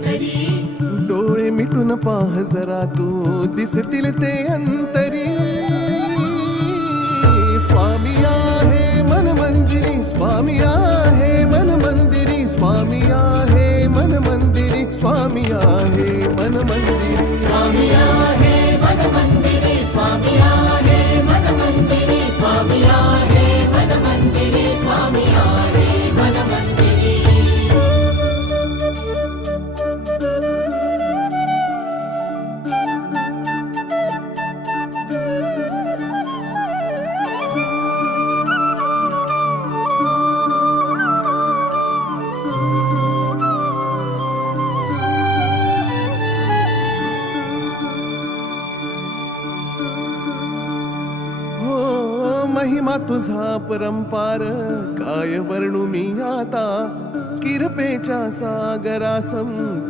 डोळे मिटून पाह जरा तू दिस ते अंतरी स्वामी आहे मन मंदिरी स्वामी आहे मन मंदिरी स्वामी आहे मन मंदिरी स्वामी आहे मन मंदिरी महिमा तुझा परंपार काय वर्णू मी आता किरपेच्या सागरासम